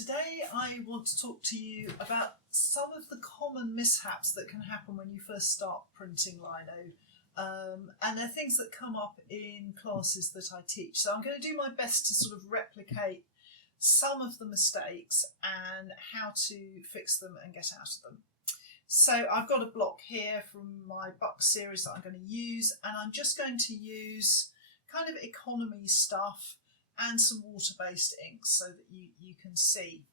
Today I want to talk to you about some of the common mishaps that can happen when you first start printing lino, and they're things that come up in classes that I teach. So I'm going to do my best to sort of replicate some of the mistakes and how to fix them and get out of them. So I've got a block here from my Buck series that I'm going to use, and I'm just going to use kind of economy stuff and some water-based inks so that you can see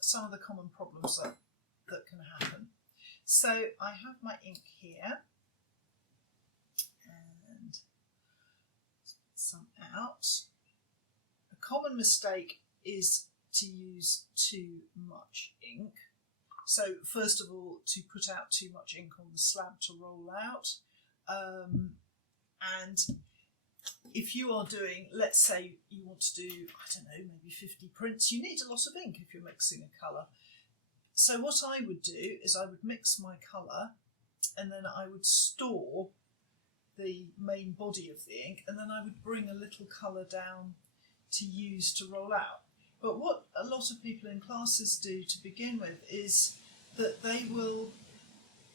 some of the common problems that can happen. So I have my ink here, and some out. A common mistake is to use too much ink. So first of all, to put out too much ink on the slab to roll out, and if you are doing, let's say you want to do, I don't know, maybe 50 prints, you need a lot of ink if you're mixing a colour. So what I would do is I would mix my colour, and then I would store the main body of the ink, and then I would bring a little colour down to use to roll out. But what a lot of people in classes do to begin with is that they will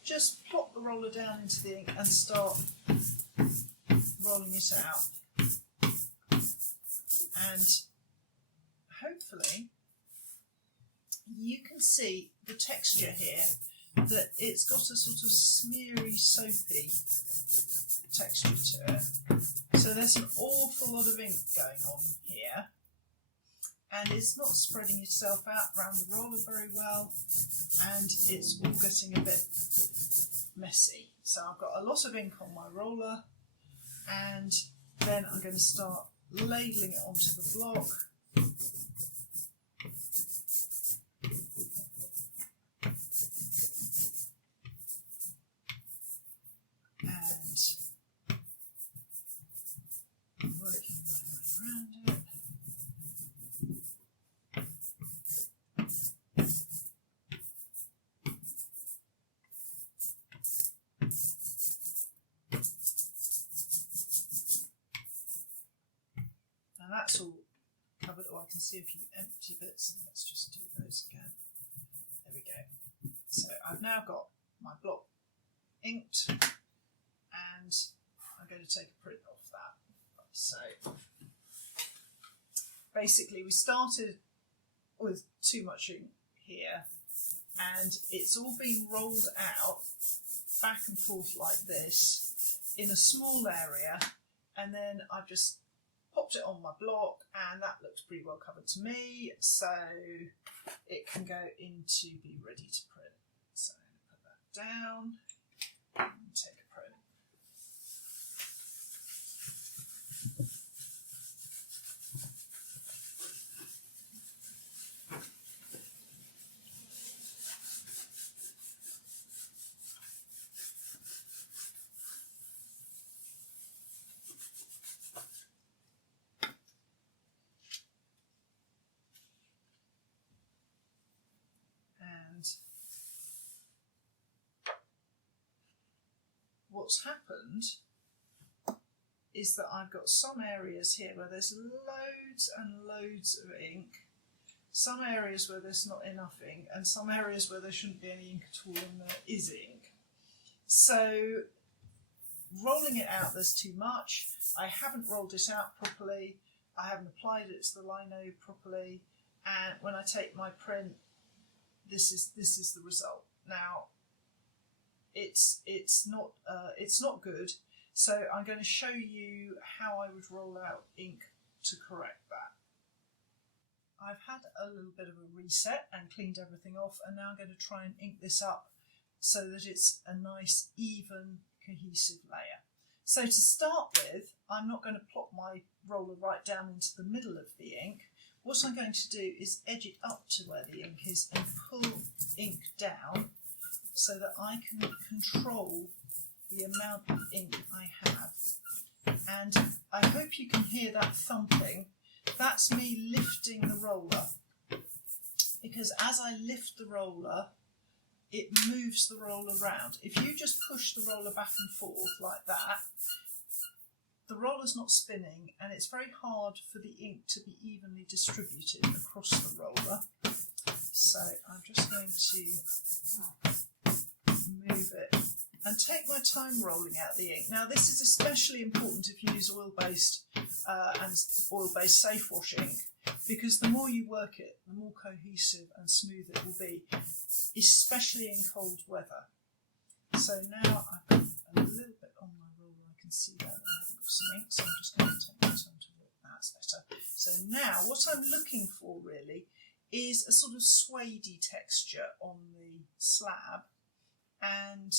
just plop the roller down into the ink and start rolling it out. And hopefully you can see the texture here, that it's got a sort of smeary, soapy texture to it. So there's an awful lot of ink going on here, and it's not spreading itself out around the roller very well, and it's all getting a bit messy. So I've got a lot of ink on my roller, and then I'm going to start ladling it onto the block. And working my way around it. And that's all covered. Oh, I can see a few empty bits, and let's just do those again. There we go. So I've now got my block inked, and I'm going to take a print off that. So basically we started with too much ink here, and it's all been rolled out back and forth like this in a small area, and then I've just popped it on my block, and that looks pretty well covered to me, so it can go in to be ready to print. So I'm going to put that down and take a print. What's happened is that I've got some areas here where there's loads and loads of ink, some areas where there's not enough ink, and some areas where there shouldn't be any ink at all and there is ink. So rolling it out, there's too much. I haven't rolled it out properly, I haven't applied it to the lino properly, and when I take my print, this is the result. Now it's not good, so I'm going to show you how I would roll out ink to correct that. I've had a little bit of a reset and cleaned everything off, and now I'm going to try and ink this up so that it's a nice, even, cohesive layer. So to start with, I'm not going to plop my roller right down into the middle of the ink. What I'm going to do is edge it up to where the ink is and pull ink down so that I can control the amount of ink I have. And I hope you can hear that thumping. That's me lifting the roller, because as I lift the roller, it moves the roller around. If you just push the roller back and forth like that, the roller's not spinning, and it's very hard for the ink to be evenly distributed across the roller. So I'm just going to move it and take my time rolling out the ink. Now this is especially important if you use oil-based and oil-based safe wash ink, because the more you work it, the more cohesive and smooth it will be, especially in cold weather. So now I've got a little bit on my roller, I can see that I haven't got some ink, so I'm just going to take my time to look. That's better. So now what I'm looking for really is a sort of suede-y texture on the slab and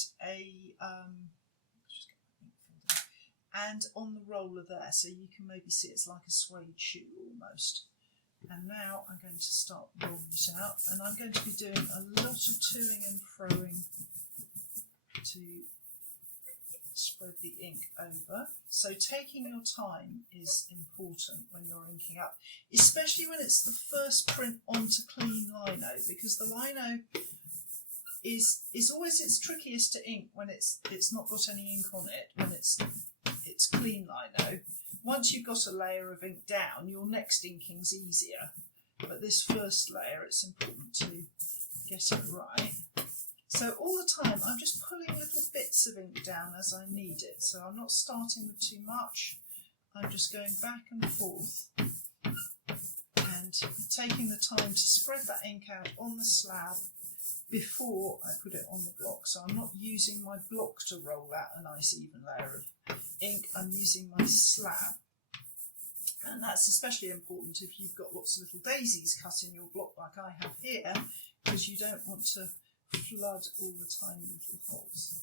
and on the roller there, so you can maybe see it's like a suede shoe almost. And now I'm going to start rolling it out, and I'm going to be doing a lot of toing and froing to spread the ink over. So taking your time is important when you're inking up, especially when it's the first print onto clean lino, because the lino is always its trickiest to ink when it's not got any ink on it, when it's clean lino. Once you've got a layer of ink down, your next inking's easier, but this first layer, it's important to get it right. So all the time I'm just pulling little bits of ink down as I need it, so I'm not starting with too much, I'm just going back and forth and taking the time to spread that ink out on the slab before I put it on the block. So I'm not using my block to roll out a nice even layer of ink, I'm using my slab. And that's especially important if you've got lots of little daisies cut in your block like I have here, because you don't want to flood all the tiny little holes.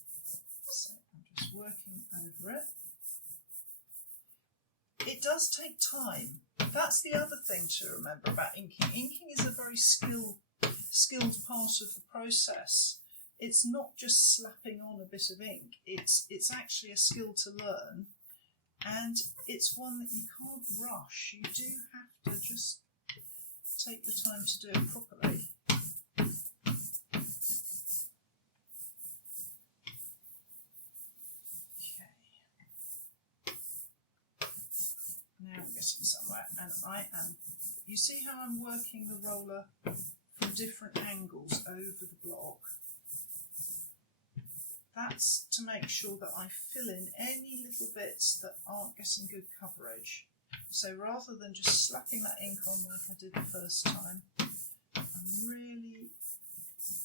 So I'm just working over it. It does take time. That's the other thing to remember about inking. Inking is a very skilled part of the process. It's not just slapping on a bit of ink. It's actually a skill to learn, and it's one that you can't rush. You do have to just take your time to do it properly. Now we're getting somewhere, and you see how I'm working the roller from different angles over the block? That's to make sure that I fill in any little bits that aren't getting good coverage. So rather than just slapping that ink on like I did the first time, I'm really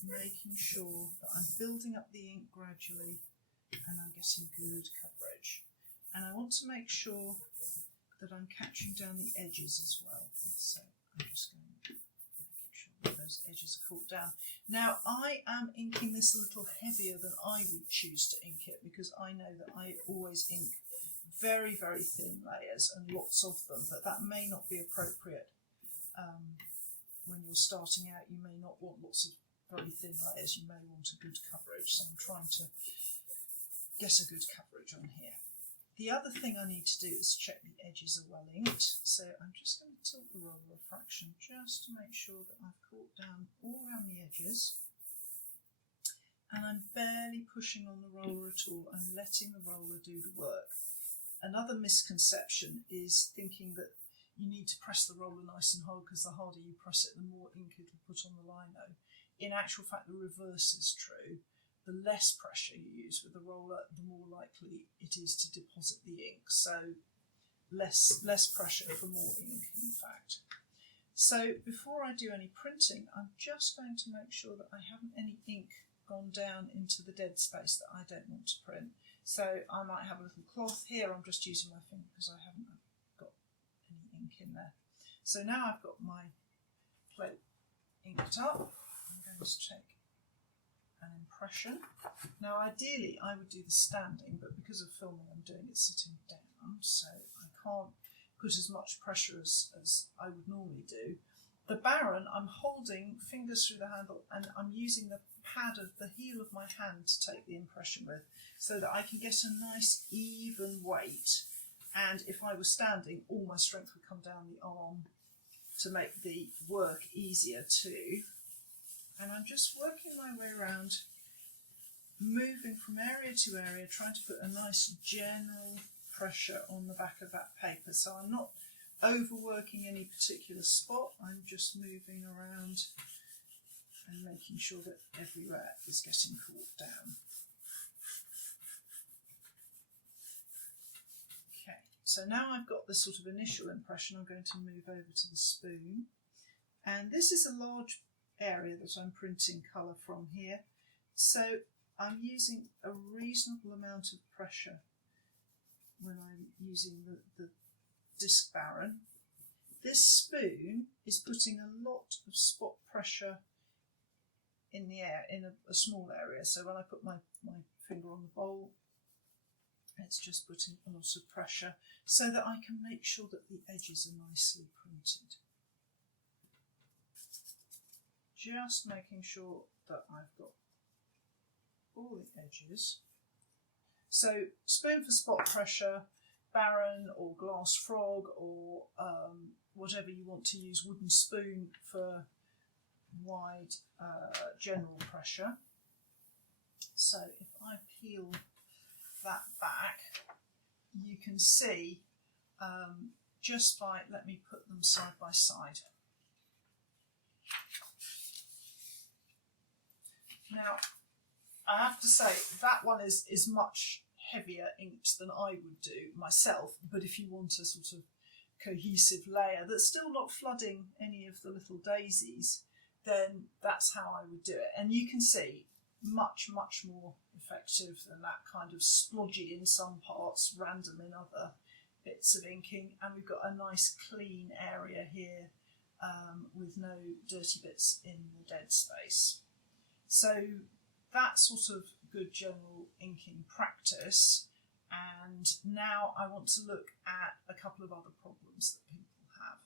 making sure that I'm building up the ink gradually and I'm getting good coverage. And I want to make sure that I'm catching down the edges as well. So I'm just going to make sure that those edges are caught down. Now I am inking this a little heavier than I would choose to ink it, because I know that I always ink very, very thin layers and lots of them, but that may not be appropriate when you're starting out. You may not want lots of very thin layers, you may want a good coverage, so I'm trying to get a good coverage on here. The other thing I need to do is check the edges are well inked, so I'm just going to tilt the roller a fraction just to make sure that I've caught down all around the edges, and I'm barely pushing on the roller at all. I'm letting the roller do the work. Another misconception is thinking that you need to press the roller nice and hard, because the harder you press it, the more ink it'll put on the lino. In actual fact, the reverse is true. The less pressure you use with the roller, the more likely it is to deposit the ink. So less pressure for more ink, in fact. So before I do any printing, I'm just going to make sure that I haven't any ink gone down into the dead space that I don't want to print. So I might have a little cloth here. I'm just using my finger because I haven't got any ink in there. So now I've got my plate inked up. I'm going to take an impression. Now ideally I would do the standing, but because of filming I'm doing it sitting down, so I can't put as much pressure as I would normally do. The Baron, I'm holding fingers through the handle and I'm using the pad of the heel of my hand to take the impression with, so that I can get a nice even weight, and if I was standing, all my strength would come down the arm to make the work easier too. And I'm just working my way around, moving from area to area, trying to put a nice general pressure on the back of that paper. So I'm not overworking any particular spot, I'm just moving around and making sure that everywhere is getting caught down. Okay, so now I've got this sort of initial impression, I'm going to move over to the spoon. And this is a large area that I'm printing colour from here. So I'm using a reasonable amount of pressure when I'm using the disc baron. This spoon is putting a lot of spot pressure in the air, in a small area. So when I put my finger on the bowl, it's just putting a lot of pressure so that I can make sure that the edges are nicely printed. Just making sure that I've got all the edges. So spoon for spot pressure, Baron or glass frog, or whatever you want to use, wooden spoon for wide general pressure. So if I peel that back, you can see just by, let me put them side by side. Now, I have to say that one is much heavier inked than I would do myself, but if you want a sort of cohesive layer that's still not flooding any of the little daisies, then that's how I would do it. And you can see much more effective than that kind of splodgy in some parts, random in other bits of inking. And we've got a nice clean area here with no dirty bits in the dead space. So that's sort of good general inking practice. And now I want to look at a couple of other problems that people have.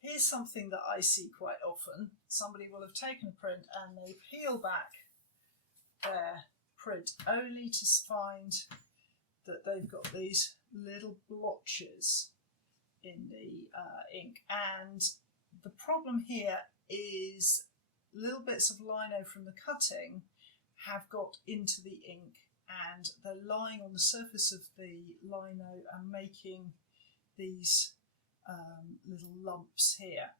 Here's something that I see quite often. Somebody will have taken a print and they peel back their print only to find that they've got these little blotches in the ink. And the problem here is little bits of lino from the cutting have got into the ink and they're lying on the surface of the lino and making these little lumps here.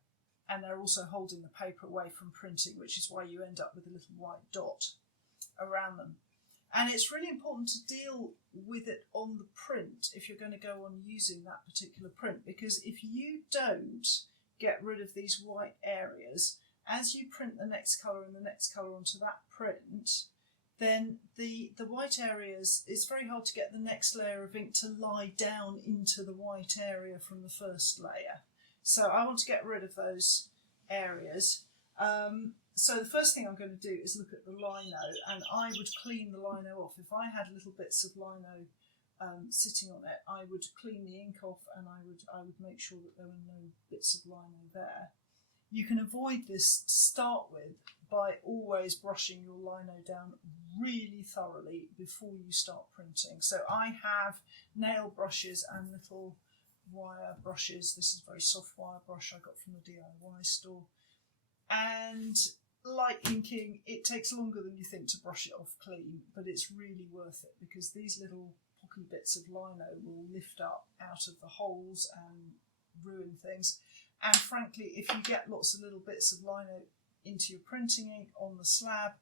And they're also holding the paper away from printing, which is why you end up with a little white dot around them. And it's really important to deal with it on the print if you're going to go on using that particular print, because if you don't get rid of these white areas, as you print the next colour and the next colour onto that print, then the white areas, it's very hard to get the next layer of ink to lie down into the white area from the first layer. So I want to get rid of those areas. So the first thing I'm going to do is look at the lino, and I would clean the lino off. If I had little bits of lino sitting on it, I would clean the ink off and I would make sure that there were no bits of lino there. You can avoid this to start with by always brushing your lino down really thoroughly before you start printing. So I have nail brushes and little wire brushes. This is a very soft wire brush I got from the DIY store. And like inking, it takes longer than you think to brush it off clean, but it's really worth it because these little pocky bits of lino will lift up out of the holes and ruin things. And frankly, if you get lots of little bits of lino into your printing ink on the slab,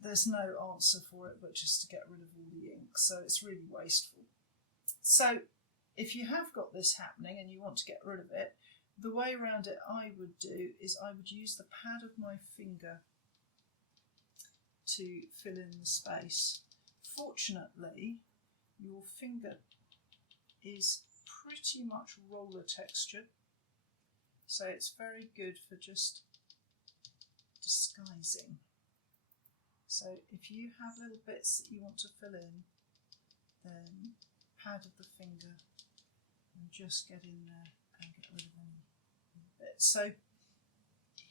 there's no answer for it but just to get rid of all the ink. So it's really wasteful. So if you have got this happening and you want to get rid of it, the way around it I would do is I would use the pad of my finger to fill in the space. Fortunately, your finger is pretty much roller textured, so it's very good for just disguising. So if you have little bits that you want to fill in, then pad of the finger and just get in there and get rid of any bits. So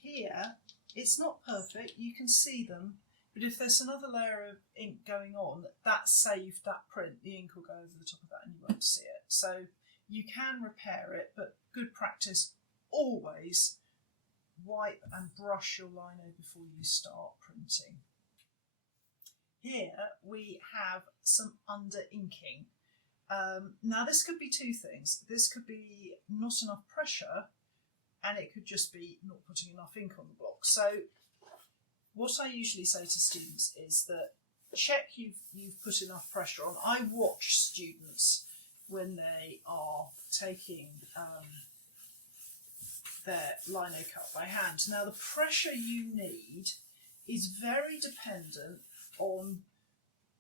here, it's not perfect, you can see them, but if there's another layer of ink going on, that saved that print. The ink will go over the top of that and you won't see it. So you can repair it, but good practice, always wipe and brush your lino before you start printing. Here we have some under inking. Now this could be two things. This could be not enough pressure, and it could just be not putting enough ink on the block. So what I usually say to students is that check you've put enough pressure on. I watch students when they are taking their lino cut by hand. Now the pressure you need is very dependent on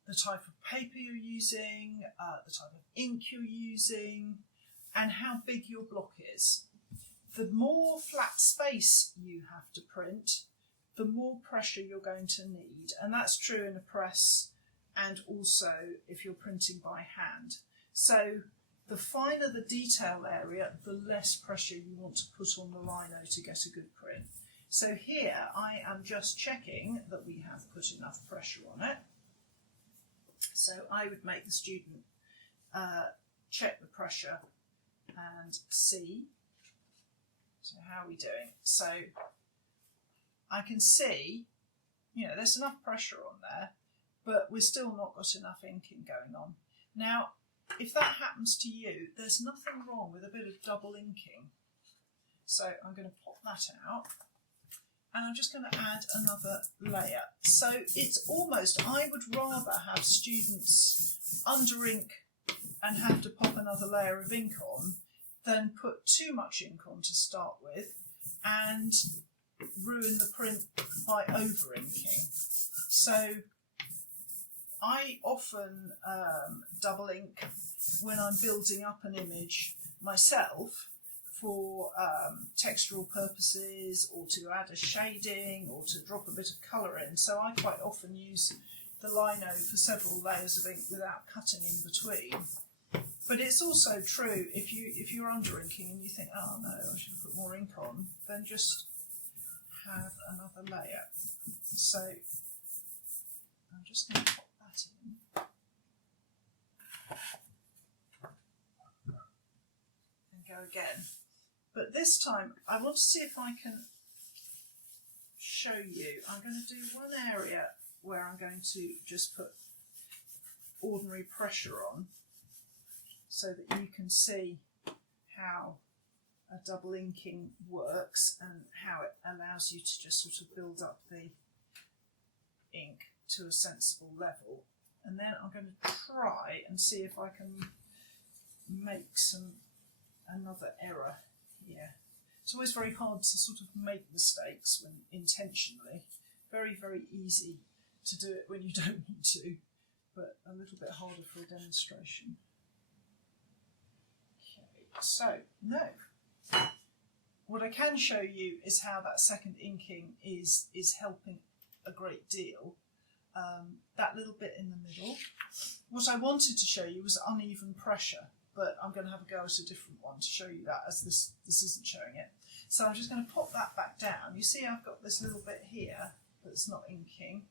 the type of paper you're using, the type of ink you're using, and how big your block is. The more flat space you have to print, the more pressure you're going to need. And that's true in a press and also if you're printing by hand. So the finer the detail area, the less pressure you want to put on the lino to get a good print. So here I am just checking that we have put enough pressure on it. So I would make the student check the pressure and see. So how are we doing? So I can see, you know, there's enough pressure on there, but we've still not got enough inking going on. Now, if that happens to you, there's nothing wrong with a bit of double inking. So I'm going to pop that out. And I'm just going to add another layer. So it's almost, I would rather have students under ink and have to pop another layer of ink on than put too much ink on to start with and ruin the print by over inking. So I often double ink when I'm building up an image myself for textural purposes, or to add a shading, or to drop a bit of colour in. So I quite often use the lino for several layers of ink without cutting in between. But it's also true if you're under inking and you think, oh no, I should have put more ink on, then just have another layer. So I'm just going to pop that in and go again. But this time, I want to see if I can show you. I'm going to do one area where I'm going to just put ordinary pressure on so that you can see how a double inking works and how it allows you to just sort of build up the ink to a sensible level. And then I'm going to try and see if I can make another error here. It's always very hard to sort of make mistakes when intentionally. Very, very easy to do it when you don't want to, but a little bit harder for a demonstration. Okay, so no. What I can show you is how that second inking is helping a great deal. That little bit in the middle. What I wanted to show you was uneven pressure, but I'm going to have a go at a different one to show you that, as this isn't showing it. So I'm just going to pop that back down. You see I've got this little bit here that's not inking.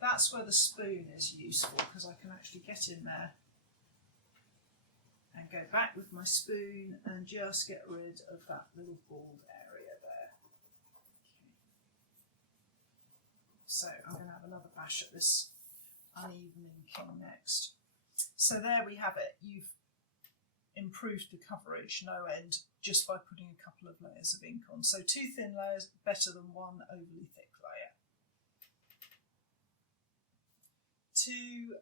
That's where the spoon is useful, because I can actually get in there and go back with my spoon and just get rid of that little bald area there. Okay. So I'm going to have another bash at this uneven inking next. So there we have it. You've improved the coverage no end just by putting a couple of layers of ink on. So 2 thin layers better than 1 overly thick layer. To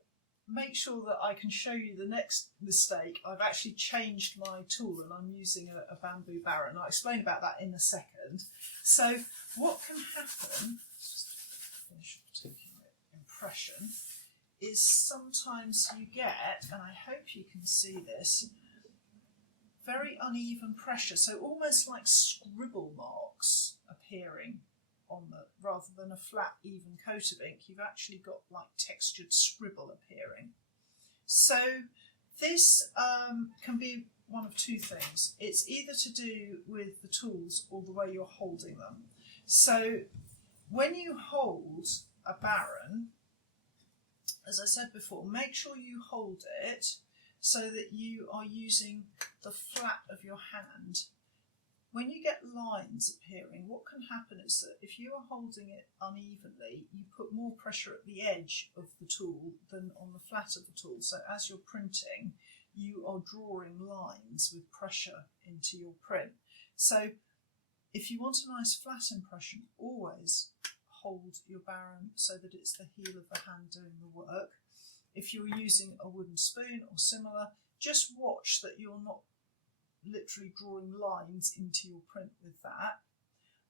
make sure that I can show you the next mistake, I've actually changed my tool and I'm using a bamboo barrel, and I'll explain about that in a second. So what can happen, just finish taking the impression, is sometimes you get, and I hope you can see this, very uneven pressure, so almost like scribble marks appearing on the, rather than a flat even coat of ink, you've actually got like textured scribble appearing. So this can be one of 2 things. It's either to do with the tools or the way you're holding them. So when you hold a Baron, as I said before, make sure you hold it so that you are using the flat of your hand. When you get lines appearing, what can happen is that if you are holding it unevenly, you put more pressure at the edge of the tool than on the flat of the tool. So as you're printing, you are drawing lines with pressure into your print. So if you want a nice flat impression, always hold your Baron so that it's the heel of the hand doing the work. If you're using a wooden spoon or similar, just watch that you're not literally drawing lines into your print with that.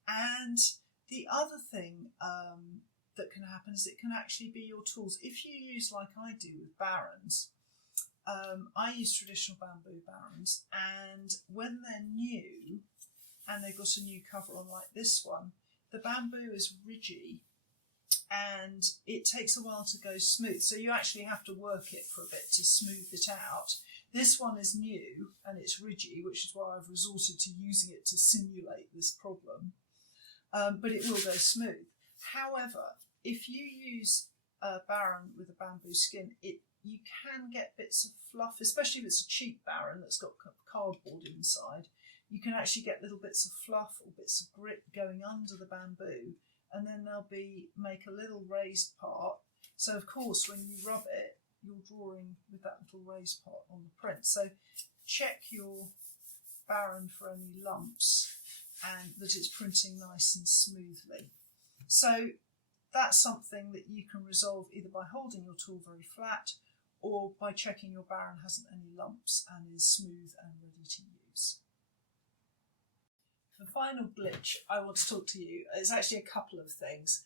And the other thing that can happen is it can actually be your tools. If you use, like I do with Barons, I use traditional bamboo Barons, and when they're new and they've got a new cover on like this one, the bamboo is ridgy and it takes a while to go smooth, so you actually have to work it for a bit to smooth it out. This one is new and it's ridgy, which is why I've resorted to using it to simulate this problem, but it will go smooth. However, if you use a Baron with a bamboo skin, you can get bits of fluff, especially if it's a cheap Baron that's got cardboard inside. You can actually get little bits of fluff or bits of grit going under the bamboo, and then they'll make a little raised part. So of course when you rub it, you're drawing with that little raised part on the print. So check your Baron for any lumps and that it's printing nice and smoothly. So that's something that you can resolve either by holding your tool very flat or by checking your Baron hasn't any lumps and is smooth and ready to use. The final glitch I want to talk to you is actually a couple of things.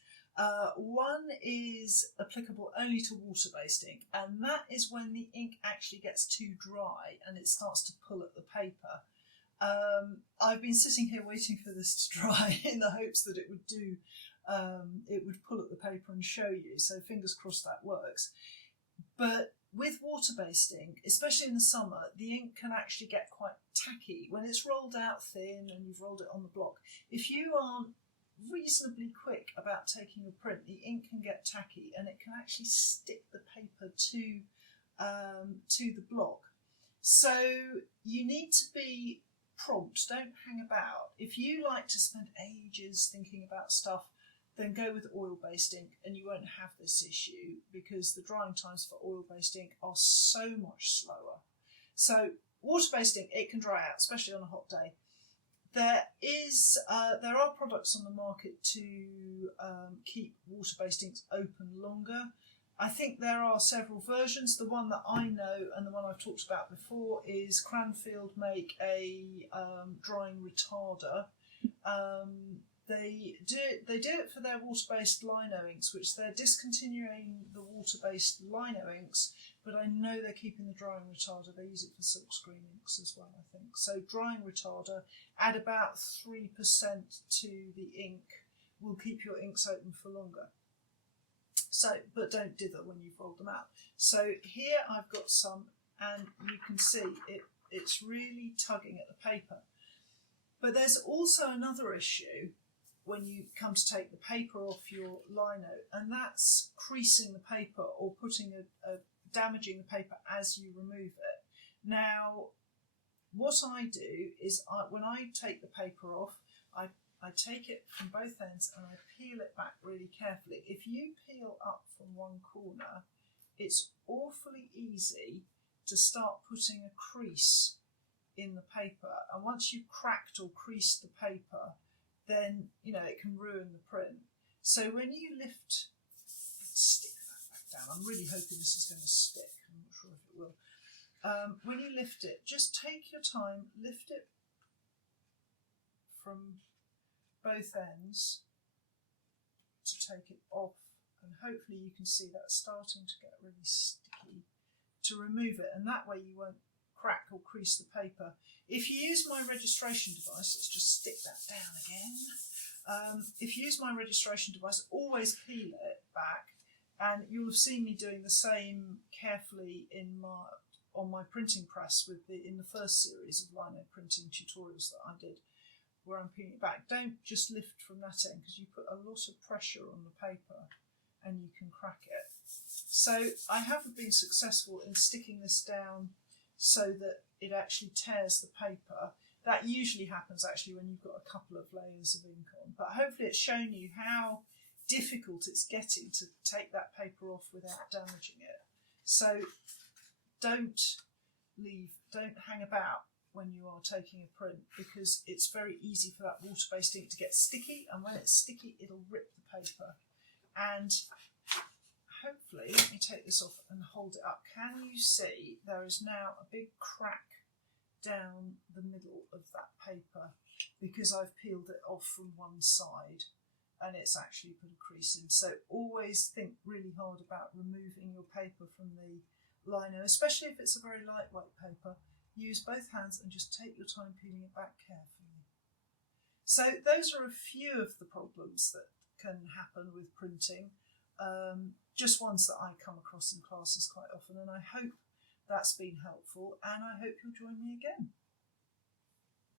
One is applicable only to water-based ink, and that is when the ink actually gets too dry and it starts to pull at the paper. I've been sitting here waiting for this to dry in the hopes that it would pull at the paper and show you, so fingers crossed that works. But with water-based ink, especially in the summer, the ink can actually get quite tacky. When it's rolled out thin and you've rolled it on the block, if you aren't reasonably quick about taking a print, the ink can get tacky and it can actually stick the paper to the block. So you need to be prompt, don't hang about. If you like to spend ages thinking about stuff, then go with oil-based ink and you won't have this issue, because the drying times for oil-based ink are so much slower. So water-based ink, it can dry out, especially on a hot day. There are products on the market to keep water-based inks open longer. I think there are several versions. The one that I know and the one I've talked about before is Cranfield make a drying retarder. They do it for their water-based lino inks, which they're discontinuing the water-based lino inks, but I know they're keeping the drying retarder. They use it for silkscreen inks as well, I think. So drying retarder, add about 3% to the ink, will keep your inks open for longer. So, but don't dither when you've rolled them out. So here I've got some, and you can see it's really tugging at the paper. But there's also another issue when you come to take the paper off your lino, and that's creasing the paper or damaging the paper as you remove it. Now, what I do is when I take the paper off, I take it from both ends and I peel it back really carefully. If you peel up from one corner, it's awfully easy to start putting a crease in the paper, and once you've cracked or creased the paper, then it can ruin the print. So when you stick that back down, I'm really hoping this is going to stick, I'm not sure if it will. When you lift it, just take your time, lift it from both ends to take it off, and hopefully you can see that starting to get really sticky, to remove it, and that way you won't crack or crease the paper. If you use my registration device, let's just stick that down again. If you use my registration device, always peel it back, and you'll have seen me doing the same carefully on my printing press in the first series of lino printing tutorials that I did, where I'm peeling it back. Don't just lift from that end, because you put a lot of pressure on the paper and you can crack it. So I haven't been successful in sticking this down so that it actually tears the paper. That usually happens actually when you've got a couple of layers of ink on, but hopefully it's shown you how difficult it's getting to take that paper off without damaging it. So don't hang about when you are taking a print, because it's very easy for that water-based ink to get sticky, and when it's sticky it'll rip the paper. And hopefully, let me take this off and hold it up. Can you see there is now a big crack down the middle of that paper because I've peeled it off from one side and it's actually put a crease in. So always think really hard about removing your paper from the lino, especially if it's a very lightweight paper. Use both hands and just take your time peeling it back carefully. So those are a few of the problems that can happen with printing, just ones that I come across in classes quite often, and I hope that's been helpful, and I hope you'll join me again.